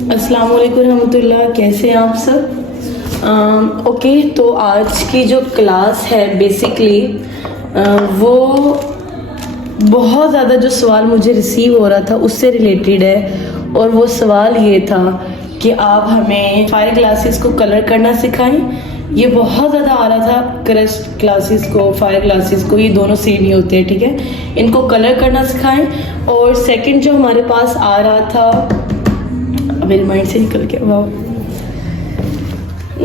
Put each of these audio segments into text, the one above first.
अस्सलाम वालेकुम रहमतुल्लाह, कैसे हैं आप सब। ओके, तो आज की जो क्लास है बेसिकली वो बहुत ज़्यादा जो सवाल मुझे रिसीव हो रहा था उससे रिलेटेड है। और वो सवाल ये था कि आप हमें फायर ग्लासेस को कलर करना सिखाएं। ये बहुत ज़्यादा आ रहा था, क्रस्ट ग्लासेस को, फायर ग्लासेस को, ये दोनों सेम ही होते हैं, ठीक है। इनको कलर करना सिखाएं। और सेकंड जो हमारे पास आ रहा था, मेरे माइंड से निकल गया, वाह,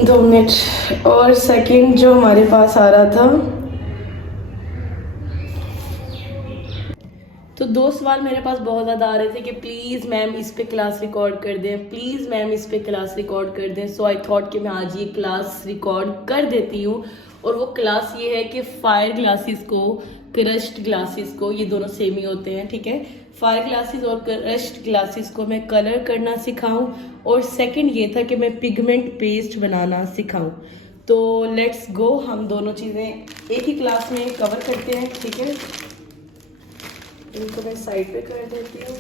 2 मिनट। और सेकंड जो हमारे पास आ रहा था, तो 2 सवाल मेरे पास बहुत ज़्यादा आ रहे थे कि प्लीज़ मैम इस पे क्लास रिकॉर्ड कर दें, प्लीज़ मैम इस पे क्लास रिकॉर्ड कर दें। सो आई थॉट कि मैं आज ये क्लास रिकॉर्ड कर देती हूँ। और वो क्लास ये है कि फायर ग्लासेस को, क्रश्ड ग्लासेस को, ये दोनों सेम ही होते हैं, ठीक है। फायर ग्लासेस और क्रश्ड ग्लासेस को मैं कलर करना सिखाऊं। और सेकंड ये था कि मैं पिगमेंट पेस्ट बनाना सिखाऊं। तो लेट्स गो, हम दोनों चीज़ें एक ही क्लास में कवर करते हैं, ठीक है। इनको मैं साइड पे कर देती हूँ।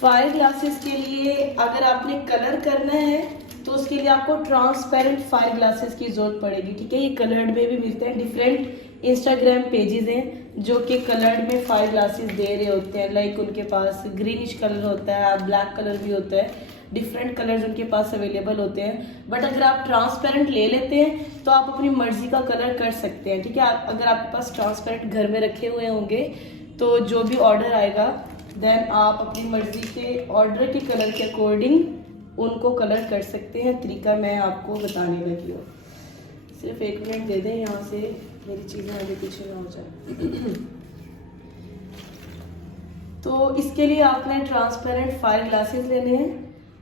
फायर ग्लासेस के लिए अगर आपने कलर करना है तो उसके लिए आपको ट्रांसपेरेंट फायर ग्लासेस की जरूरत पड़ेगी, ठीक है। ये कलर्ड में भी मिलते हैं, डिफरेंट इंस्टाग्राम पेजेस हैं जो कि कलर्ड में फायर ग्लासेस दे रहे होते हैं। लाइक उनके पास ग्रीनिश कलर होता है, ब्लैक कलर भी होता है, डिफरेंट कलर्स उनके पास अवेलेबल होते हैं। बट अगर आप ट्रांसपेरेंट ले लेते हैं तो आप अपनी मर्जी का कलर कर सकते हैं, ठीक है। अगर आपके पास ट्रांसपेरेंट घर में रखे हुए होंगे तो जो भी ऑर्डर आएगा देन आप अपनी मर्जी के ऑर्डर के कलर के अकॉर्डिंग उनको कलर कर सकते हैं। तरीका मैं आपको बताने लगी हूँ। सिर्फ 1 मिनट दे दें, यहाँ से मेरी चीज़ें आगे पीछे ना हो जाए। तो इसके लिए आपने ट्रांसपेरेंट फायर ग्लासेस लेने हैं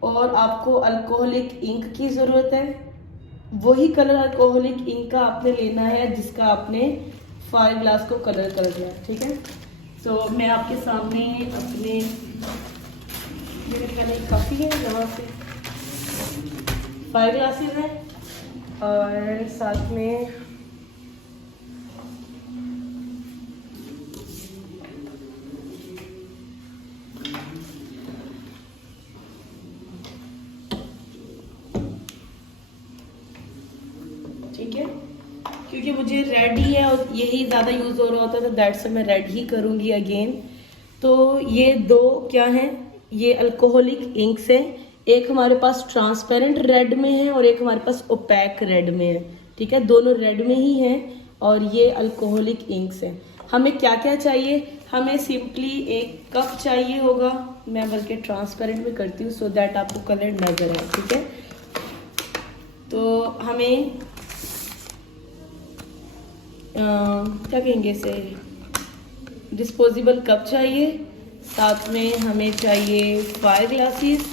और आपको अल्कोहलिक इंक की ज़रूरत है। वही कलर अल्कोहलिक इंक का आपने लेना है जिसका आपने फायर ग्लास को कलर कर दिया, ठीक है। तो मैं आपके सामने अपने, मेरे पहले काफ़ी है, यहाँ से फायर ग्लासेस हैं और साथ में ठीक है, क्योंकि मुझे रेड ही है और यही ज़्यादा यूज़ हो रहा होता है तो दैट्स मैं रेड ही करूँगी अगेन। तो ये दो क्या हैं, ये अल्कोहलिक इंक्स हैं। एक हमारे पास ट्रांसपेरेंट रेड में है और एक हमारे पास ओपैक रेड में है, ठीक है। दोनों रेड में ही हैं और ये अल्कोहलिक इंक्स हैं। हमें क्या क्या चाहिए, हमें सिंपली एक कप चाहिए होगा। मैं बल्कि ट्रांसपेरेंट में करती हूँ सो दैट आपको कलर नजर आए, ठीक है। तो हमें क्या कहेंगे इसे, डिस्पोजेबल कप चाहिए, साथ में हमें चाहिए फायर ग्लासेस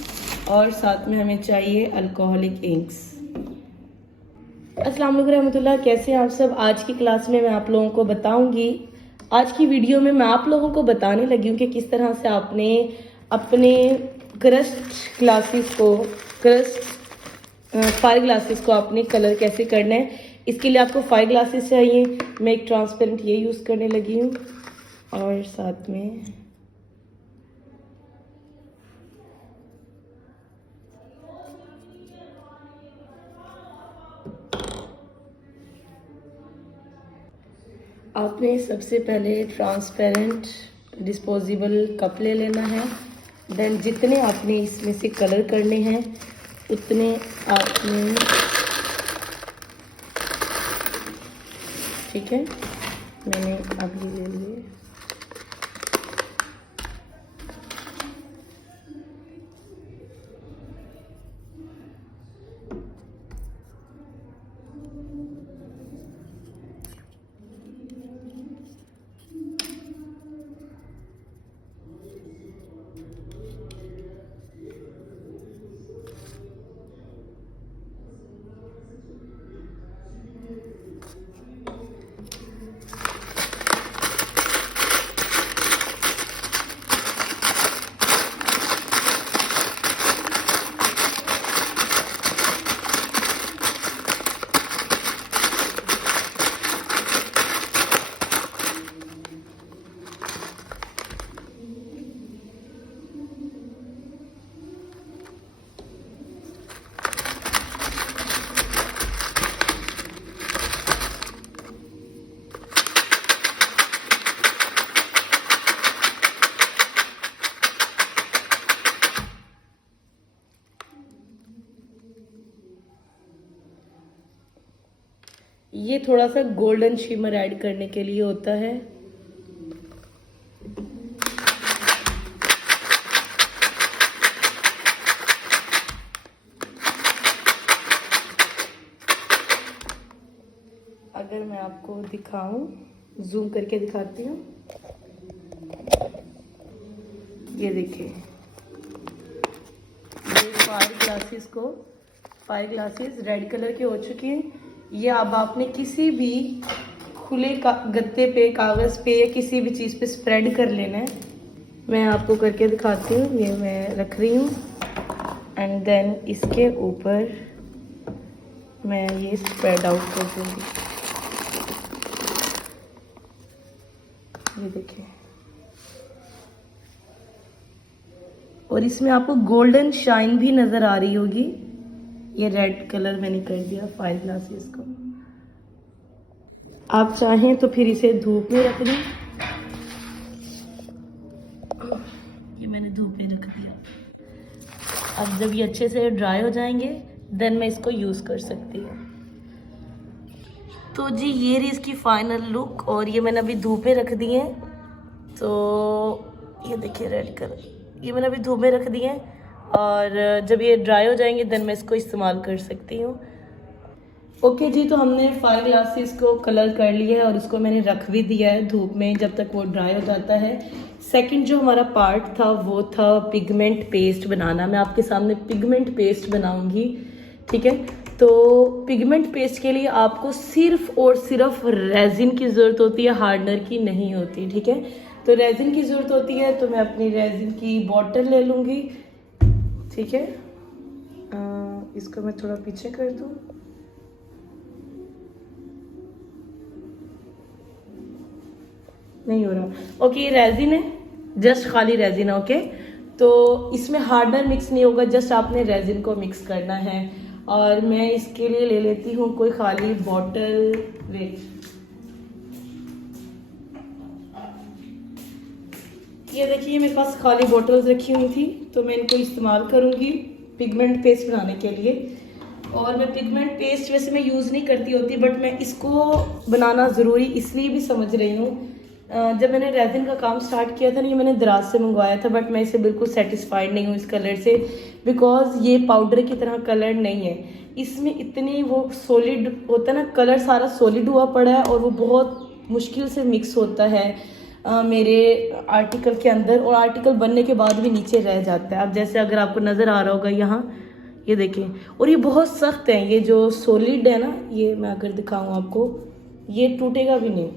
और साथ में हमें चाहिए अल्कोहलिक इंक्स। अस्सलाम वालेकुम रहमतुल्लाह, कैसे हैं आप सब। आज की क्लास में मैं आप लोगों को बताऊंगी, आज की वीडियो में मैं आप लोगों को बताने लगी हूँ कि किस तरह से आपने अपने क्रस्ट ग्लासेस को, क्रस्ट फायर ग्लासेस को आपने कलर कैसे करना है। इसके लिए आपको फायर ग्लासेस चाहिए। मैं एक ट्रांसपेरेंट ये यूज़ करने लगी हूँ और साथ में आपने सबसे पहले ट्रांसपेरेंट डिस्पोजेबल कप ले लेना है। देन जितने आपने इसमें से कलर करने हैं उतने आपने, ठीक है, मैंने अभी ले लिए। ये थोड़ा सा गोल्डन शिमर ऐड करने के लिए होता है। अगर मैं आपको दिखाऊं, जूम करके दिखाती हूँ, ये देखिए, ये 5 ग्लासेस रेड कलर के हो चुके हैं। ये अब आपने किसी भी खुले गत्ते पे, कागज़ पे या किसी भी चीज़ पे स्प्रेड कर लेना है। मैं आपको करके दिखाती हूँ। ये मैं रख रही हूँ एंड देन इसके ऊपर मैं ये स्प्रेड आउट कर दूँगी। ये देखिए, और इसमें आपको गोल्डन शाइन भी नज़र आ रही होगी। ये रेड कलर मैंने कर दिया 5 ग्लासेस को। आप चाहें तो फिर इसे धूप में रख दें। ये मैंने धूप में रख दिया। अब जब ये अच्छे से ड्राई हो जाएंगे देन मैं इसको यूज़ कर सकती हूँ। तो जी ये रही इसकी फाइनल लुक, और ये मैंने अभी धूप में रख दी है। तो ये देखिए रेड कलर, ये मैंने अभी धूप में रख दी है, और जब ये ड्राई हो जाएंगे देन मैं इसको इस्तेमाल कर सकती हूँ। ओके जी, तो हमने 5 ग्लासेस को कलर कर लिया है और इसको मैंने रख भी दिया है धूप में जब तक वो ड्राई हो जाता है। सेकंड जो हमारा पार्ट था वो था पिगमेंट पेस्ट बनाना। मैं आपके सामने पिगमेंट पेस्ट बनाऊंगी, ठीक है। तो पिगमेंट पेस्ट के लिए आपको सिर्फ और सिर्फ रेजिन की ज़रूरत होती है, हार्डनर की नहीं होती, ठीक है। तो रेजिन की ज़रूरत होती है, तो मैं अपनी रेजिन की बॉटल ले लूँगी, ठीक है। इसको मैं थोड़ा पीछे कर दूँ। नहीं हो रहा। ओके, ये रेजिन है, जस्ट खाली रेजिन है, ओके। तो इसमें हार्डनर मिक्स नहीं होगा, जस्ट आपने रेजिन को मिक्स करना है। और मैं इसके लिए ले लेती हूँ कोई खाली बॉटल। वेट, ये देखिए मेरे पास खाली बॉटल्स रखी हुई थी, तो मैं इनको इस्तेमाल करूँगी पिगमेंट पेस्ट बनाने के लिए। और मैं पिगमेंट पेस्ट वैसे मैं यूज़ नहीं करती होती, बट मैं इसको बनाना ज़रूरी इसलिए भी समझ रही हूँ। जब मैंने रेजिन का काम स्टार्ट किया था ना, ये मैंने दराज से मंगवाया था, बट मैं इसे बिल्कुल सेटिस्फाइड नहीं हूँ इस कलर से, बिकॉज ये पाउडर की तरह कलर नहीं है। इसमें इतनी वो सॉलिड होता है ना, कलर सारा सॉलिड हुआ पड़ा है और वो बहुत मुश्किल से मिक्स होता है मेरे आर्टिकल के अंदर, और आर्टिकल बनने के बाद भी नीचे रह जाता है। अब जैसे अगर आपको नज़र आ रहा होगा यहाँ, ये देखें, और ये बहुत सख्त है, ये जो सॉलिड है ना, ये मैं अगर दिखाऊँ आपको, ये टूटेगा भी नहीं।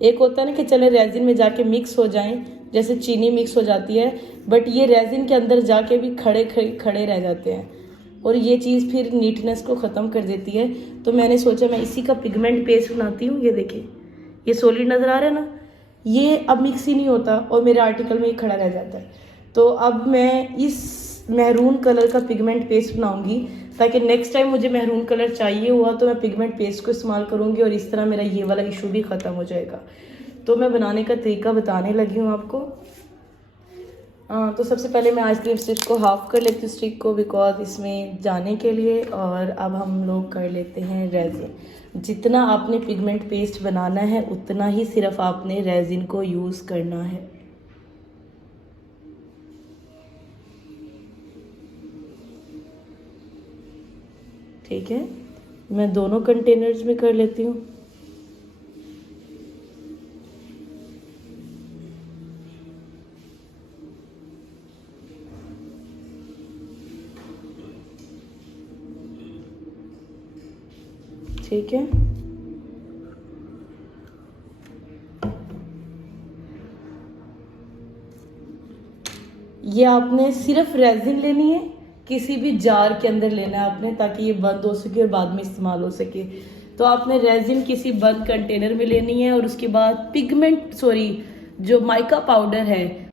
एक होता है ना कि चले रेजिन में जाके मिक्स हो जाएं, जैसे चीनी मिक्स हो जाती है, बट ये रेजिन के अंदर जाके भी खड़े खड़े रह जाते हैं, और ये चीज़ फिर नीटनेस को ख़त्म कर देती है। तो मैंने सोचा मैं इसी का पिगमेंट पेस्ट बनाती हूँ। ये देखिए, ये सॉलिड नज़र आ रहा है ना, ये अब मिक्स ही नहीं होता और मेरे आर्टिकल में ये खड़ा रह जाता है। तो अब मैं इस मैरून कलर का पिगमेंट पेस्ट बनाऊंगी, ताकि नेक्स्ट टाइम मुझे मैरून कलर चाहिए हुआ तो मैं पिगमेंट पेस्ट को इस्तेमाल करूंगी, और इस तरह मेरा ये वाला इशू भी ख़त्म हो जाएगा। तो मैं बनाने का तरीका बताने लगी हूँ आपको। तो सबसे पहले मैं आइसक्रीम स्टिक को हाफ कर लेती हूँ, स्टिक को, बिकॉज इसमें जाने के लिए। और अब हम लोग कर लेते हैं रेजिन। जितना आपने पिगमेंट पेस्ट बनाना है उतना ही सिर्फ आपने रेजिन को यूज़ करना है। ठीक है, मैं दोनों कंटेनर्स में कर लेती हूँ। ठीक है, ये आपने सिर्फ रेजिन लेनी है, किसी भी जार के अंदर लेना है आपने, ताकि ये बंद हो सके और बाद में इस्तेमाल हो सके। तो आपने रेजिन किसी बंद कंटेनर में लेनी है, और उसके बाद जो माइका पाउडर है,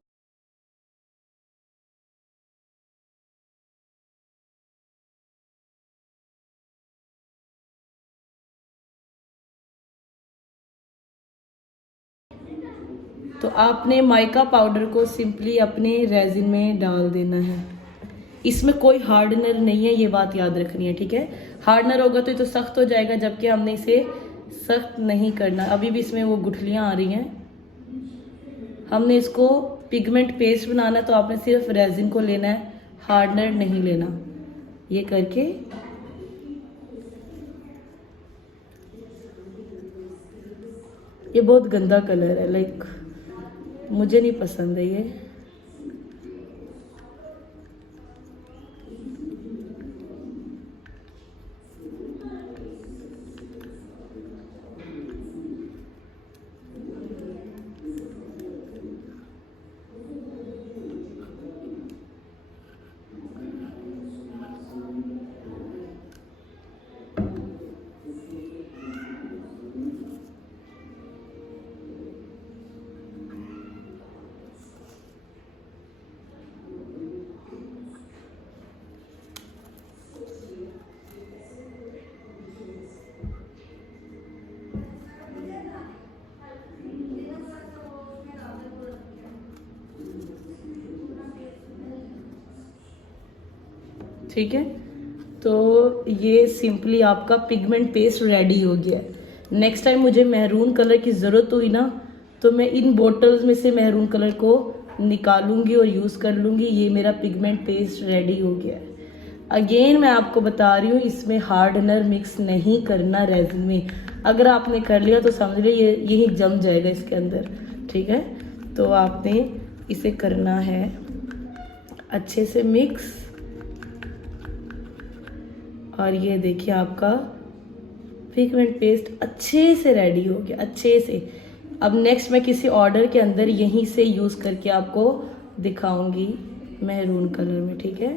तो आपने माइका पाउडर को सिंपली अपने रेजिन में डाल देना है। इसमें कोई हार्डनर नहीं है, ये बात याद रखनी है, ठीक है। हार्डनर होगा तो ये तो सख्त हो जाएगा, जबकि हमने इसे सख्त नहीं करना। अभी भी इसमें वो गुठलियाँ आ रही हैं। हमने इसको पिगमेंट पेस्ट बनाना है, तो आपने सिर्फ रेजिन को लेना है, हार्डनर नहीं लेना। ये करके ये बहुत गंदा कलर है, लाइक मुझे नहीं पसंद है ये। ठीक है, तो ये सिंपली आपका पिगमेंट पेस्ट रेडी हो गया है। नेक्स्ट टाइम मुझे मैरून कलर की ज़रूरत हुई ना, तो मैं इन बोटल्स में से मैरून कलर को निकालूंगी और यूज़ कर लूँगी। ये मेरा पिगमेंट पेस्ट रेडी हो गया है। अगेन मैं आपको बता रही हूँ, इसमें हार्डनर मिक्स नहीं करना रेजिन में। अगर आपने कर लिया तो समझ लो ये यही जम जाएगा इसके अंदर, ठीक है। तो आपने इसे करना है अच्छे से मिक्स। और ये देखिए आपका पिगमेंट पेस्ट अच्छे से रेडी हो गया, अच्छे से। अब नेक्स्ट मैं किसी ऑर्डर के अंदर यहीं से यूज़ करके आपको दिखाऊंगी मैरून कलर में, ठीक है।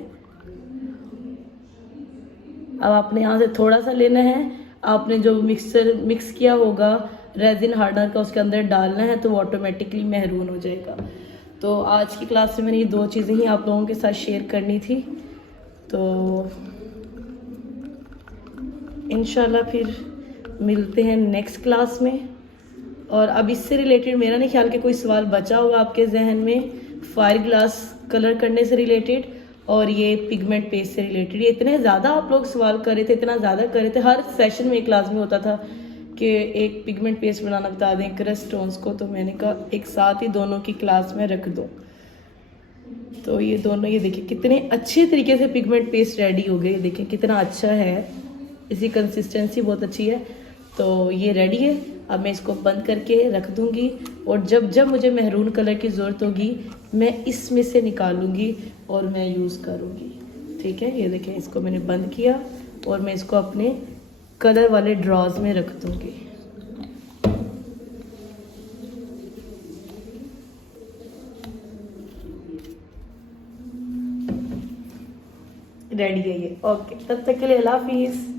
अब आपने यहाँ से थोड़ा सा लेना है, आपने जो मिक्स किया होगा रेजिन हार्डनर का उसके अंदर डालना है, तो वो ऑटोमेटिकली मैरून हो जाएगा। तो आज की क्लास में मैंने ये दो चीज़ें ही आप लोगों के साथ शेयर करनी थी। तो इंशाल्लाह फिर मिलते हैं नेक्स्ट क्लास में। और अब इससे रिलेटेड मेरा नहीं ख्याल कि कोई सवाल बचा होगा आपके जहन में, फायर ग्लास कलर करने से रिलेटेड और ये पिगमेंट पेस्ट से रिलेटेड। ये इतने ज़्यादा आप लोग सवाल कर रहे थे, इतना ज़्यादा कर रहे थे। हर सेशन में एक क्लास में होता था कि एक पिगमेंट पेस्ट बनाना बता दें, क्रस्ट स्टोन्स को। तो मैंने कहा एक साथ ही दोनों की क्लास में रख दो। तो ये दोनों, ये देखिए कितने अच्छे तरीके से पिगमेंट पेस्ट रेडी हो गए। देखिए कितना अच्छा है, इसकी कंसिस्टेंसी बहुत अच्छी है। तो ये रेडी है। अब मैं इसको बंद करके रख दूंगी, और जब जब मुझे मैरून कलर की ज़रूरत होगी मैं इसमें से निकालूंगी और मैं यूज़ करूँगी, ठीक है। ये देखें, इसको मैंने बंद किया और मैं इसको अपने कलर वाले ड्रॉज में रख दूंगी। रेडी है ये, ओके। तब तक के लिए अल्लाह हाफिज़।